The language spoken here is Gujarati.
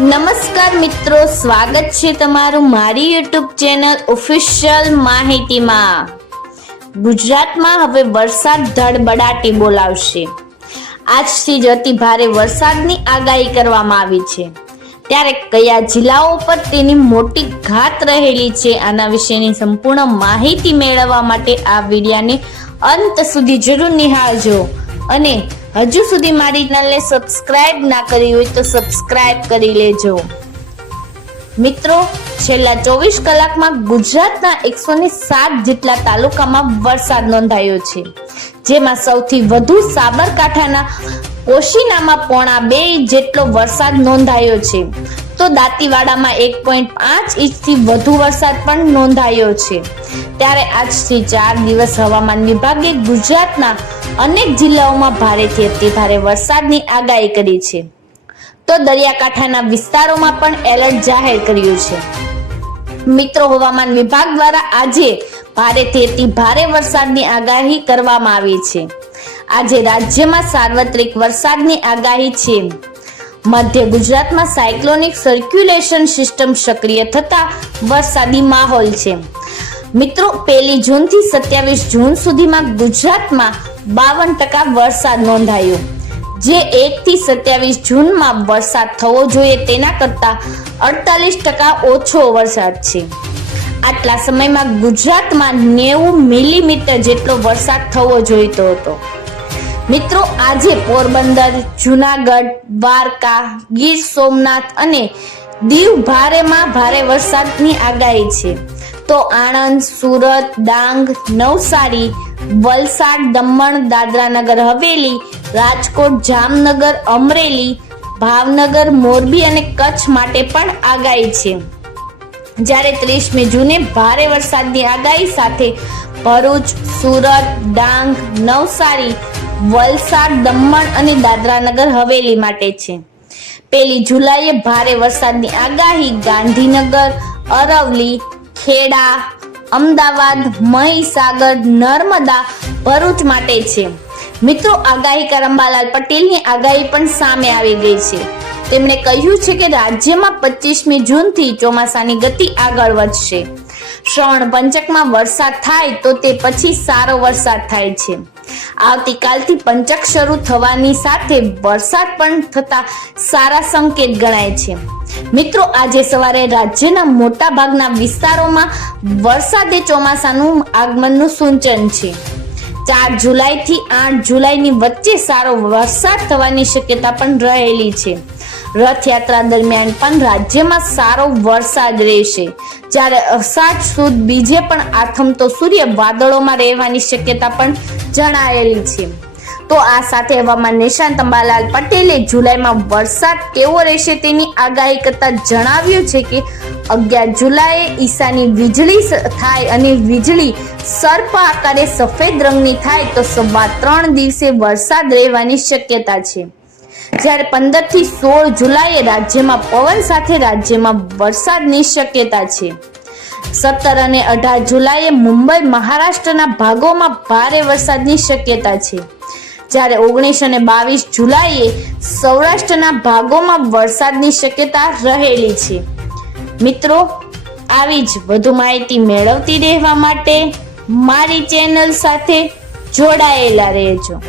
નમસ્કાર મિત્રો, સ્વાગત છે તમારું મારી યુટ્યુબ ચેનલ ઓફિશિયલ માહિતીમાં. ગુજરાતમાં હવે વરસાદ ધડબડાટી બોલાવશે. આજથી જ અતિ ભારે વરસાદની આગાહી કરવામાં આવી છે. ત્યારે કયા જિલ્લાઓ પર તેની મોટી ઘાત રહેલી છે આના વિશેની સંપૂર્ણ માહિતી મેળવવા માટે આ વિડિયાને અંત સુધી જરૂર નિહાળજો. અને હજુ સુધી મારી ચેનલને સબસ્ક્રાઇબ ના કરી હોય તો સબસ્ક્રાઇબ કરી લેજો. મિત્રો, છેલ્લા ચોવીસ કલાકમાં ગુજરાતના એકસો સાત જેટલા તાલુકામાં વરસાદ નોંધાયો છે, જેમાં સૌથી વધુ સાબરકાંઠાના કોશીનામાં પોણા બે ઇંચ જેટલો વરસાદ નોંધાયો છે. તો દાંતીવાડામાં એક પોઈન્ટ પાંચ ઇંચથી વધુ વરસાદ પણ નોંધાયો છે. ત્યારે આજથી ચાર દિવસ હવામાન વિભાગે ગુજરાતના અનેક જિલ્લાઓમાં ભારેથી અતિ ભારે વરસાદની આગાહી કરી છે. તો દરિયાકાંઠાના વિસ્તારોમાં પણ એલર્ટ જાહેર કર્યું છે. મિત્રો, હવામાન વિભાગ દ્વારા આજે ભારેથી અતિ ભારે વરસાદની આગાહી કરવામાં આવી છે. આજે રાજ્યમાં સાર્વત્રિક વરસાદની આગાહી છે. મધ્ય ગુજરાતમાં સાયક્લોનિક સર્ક્યુલેશન સિસ્ટમ સક્રિય થતા વરસાદી માહોલ છે. મિત્રો, પહેલી જૂનથી સત્યાવીસ જૂન સુધીમાં ગુજરાતમાં બાવન ટકા વરસાદ નોંધાયો. જે એક થી સત્યાવીસ જૂનમાં વરસાદ થવો જોઈએ તેના કરતા અડતાલીસ ટકા ઓછો વરસાદ છે. આટલા સમયમાં ગુજરાતમાં નેવું મિલીમીટર જેટલો વરસાદ થવો જોઈતો હતો. મિત્રો, આજે પોરબંદર, જુનાગઢ, દ્વારકા, ગીર સોમનાથ અને દીવ ભારેમાં ભારે વરસાદની આગાહી છે. તો આણંદ, સુરત, ડાંગ, નવસારી વલસાડ, દમણ, દાદરાનગર, હવેલી, રાજકોટ, જામનગર, અમરેલી, ભાવનગર, મોરબી અને કચ્છ માટે પણ આગાહી છે. જ્યારે ત્રીસમી જૂને ભારે વરસાદની આગાહી સાથે ભરૂચ, સુરત, ડાંગ, નવસારી, વલસાડ, દમણ અને દાદરાનગર હવેલી માટે છે. પહેલી જુલાઈએ ભારે વરસાદની આગાહી ગાંધીનગર અરવલી ખેડા અમદાવાદ, મહીસાગર, નર્મદા, ભરૂચ માટે છે. મિત્રો આગાહી અંબાલાલ પટેલની આગાહી પણ સામે આવી ગઈ છે. તેમણે કહ્યું છે કે રાજ્યમાં પચીસમી જૂનથી ચોમાસાની ગતિ આગળ વધશે. શ્રવણ પંચકમાં વરસાદ થાય તો તે પછી સારો વરસાદ થાય છે. આવતીકાલથી પંચક શરૂ થવાની સાથે વરસાદ પણ થતા સારા સંકેત ગણાય છે. મિત્રો, આજે સવારે રાજ્યના મોટા ભાગના વિસ્તારોમાં વરસાદે ચોમાસાનું આગમનનું સૂચન છે. ચાર જુલાઈ થી આઠ જુલાઈની વચ્ચે સારો વરસાદ થવાની શક્યતા પણ રહેલી છે. રથયાત્રા દરમિયાન પણ રાજ્યમાં સારો વરસાદ રહેશે. જ્યારે અષાઢ સુદ બીજે પણ આથમતો સૂર્ય વાદળોમાં રહેવાની શક્યતા પણ જણાયેલી છે. તો આ સાથે હવામાન નિષ્ણાંત અંબાલાલ પટેલે જુલાઈમાં વરસાદ કેવો રહેશે તેની આગાહી કરતા જણાવ્યું છે કે અગિયાર જુલાઈએ ઈશાની વીજળી થાય અને વીજળી સર્પ આકારે સફેદ રંગની થાય તો સવા ત્રણ દિવસે વરસાદ રહેવાની શક્યતા છે. જ્યારે પંદરથી સોળ જુલાઈએ રાજ્યમાં પવન સાથે રાજ્યમાં વરસાદની શક્યતા છે. સત્તર અને અઢાર જુલાઈએ મુંબઈ મહારાષ્ટ્રના ભાગોમાં ભારે વરસાદની શક્યતા છે. જ્યારે ઓગણીસ અને બાવીસ જુલાઈએ સૌરાષ્ટ્રના ભાગોમાં વરસાદની શક્યતા રહેલી છે. મિત્રો, આવી જ વધુ માહિતી મેળવતી રહેવા માટે મારી ચેનલ સાથે જોડાયેલા રહેજો.